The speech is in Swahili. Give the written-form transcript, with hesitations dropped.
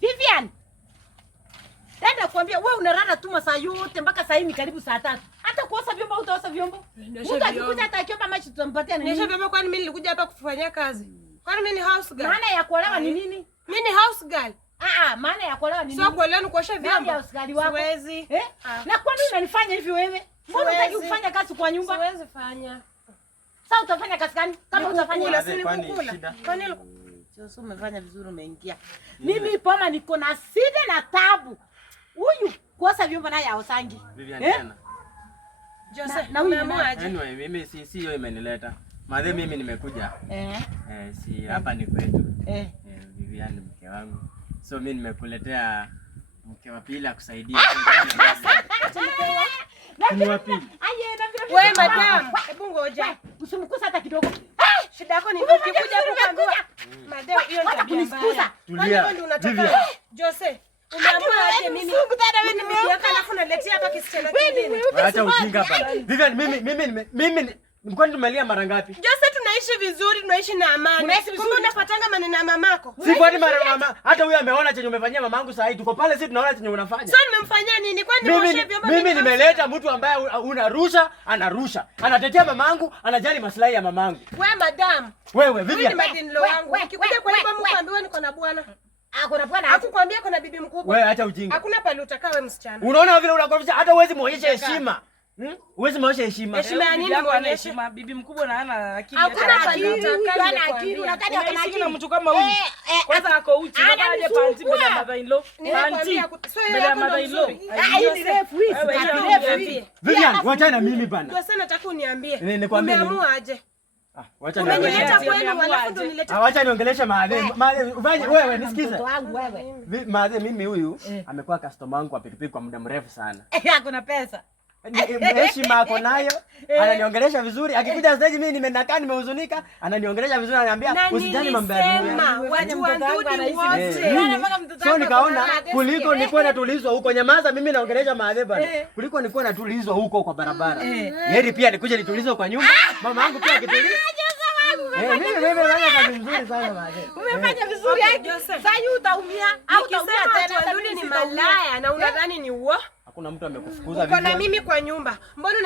Vivian. Dada kuambia wewe unalala tu masaa yote mpaka saa hii ni karibu saa 3. Hata kuosha vyombo utaosha vyombo. Mtu akikuja atakiomba maji tutampatia nini? Niosha vyombo kwani mimi nilikuja hapa kufanyia kazi? Kwani mimi ni house girl? Maana ya kuolewa ni nini? Mimi ni house girl. Maana ya kuolewa ni nini? Sio kuolewa ni kuosha vyombo. Siwezi. Na kwa nini unanifanya hivi wewe? Mbona unataka kufanya kazi kwa nyumba? Siwezi fanya. Sasa utafanya kazi gani? Kama utafanya kazi ni kukula. Kwani sio umefanya vizuri umeingia. Mimi Poma niko na shida na taabu. Huyu kuosha vyombo naye haosangi. Vivian. Jose, na umeamua aje? Anyway, mimi si hiyo imenileta. Madhe mimi nimekuja. Si hapa ni kwetu. Vivian mke wangu. So mimi nimekuletea mke wa pili akusaidia. Ni wapi? Wewe madam, hebu ngoja. Usimkusa hata kidogo. Shida yako ni ukikuja hapo kuambiwa. Madam, hiyo ni tabia mbaya. Tulia. Kwani unatoka? Jose, umeamua aje mimi? Wewe nimekuja alafu naletea hapa kisichana kingine. Acha ujinga bana. Vivian mimi mkwani tumelia mara ngapi? Jose, tunaishi vizuri, tunaishi na amani. Unaishi vizuri. Kumbe unafuatanga maneno ya mamako. Si kwani mara mama, hata huyu ameona chenye umefanyia mamangu saa hii. Tuko pale sisi tunaona chenye unafanya. Sio nimemfanyia nini? Kwani nioshe vyombo? Mimi nimeleta mtu ambaye unarusha, anarusha. Anatetea mamangu, anajali maslahi ya mamangu. Wewe madam. Wewe Vivian. Ni madinlo wangu. Ukikuja kwa nyumba mkuambiwa niko na bwana. Kuna bwana hakukwambia kuna bibi mkubwa. Wewe acha ujinga. Hakuna pale utakaa wewe msichana. Unaona vile unakorofisha hata huwezi muonyesha heshima. Huwezi muonyesha heshima. Heshima ya nini muonyeshe? Bibi mkubwa na hana akili. Hakuna pale utakaa ana akili. Unataka kuna akili na mtu kama huyu. Kwanza ako uchi baba aje panti bila mother-in-law. Panti bila mother-in-law. Hii ni refu hii. Vivian, wacha na mimi bana. Ndio sana nataka uniambie. Nikwambie. Umeamua aje? Wacha Umenileta kwenu alafu ndo nilete. Wacha niongeleshe Maadhe. Ufanye wewe nisikize. Mtoto wangu wewe. Maadhe mimi huyu amekuwa customer wangu kwa pikipiki kwa muda mrefu sana. Kuna pesa. Heshima ako nayo. Ananiongelesha vizuri. Akikuja stage mimi nimenakaa nimehuzunika, ananiongelesha vizuri ananiambia usijali mambo ya dunia. Watu wa ndudi wote. So nikaona kuliko nilikuwa natulizwa huko Nyamaza mimi naongelesha Maadhe bana. Kuliko nilikuwa natulizwa huko kwa barabara. Heri pia nikuje nitulizwe kwa nyumba. Mama yangu pia akitulizwa. Mimi nafanya kazi nzuri sana Maadhe. Umefanya vizuri yake. Sasa utaumia au utaumia tena. Ndudi ni malaya na unadhani ni uo? Hakuna mtu amekufukuza Uko na mimi kwa nyumba. Mbona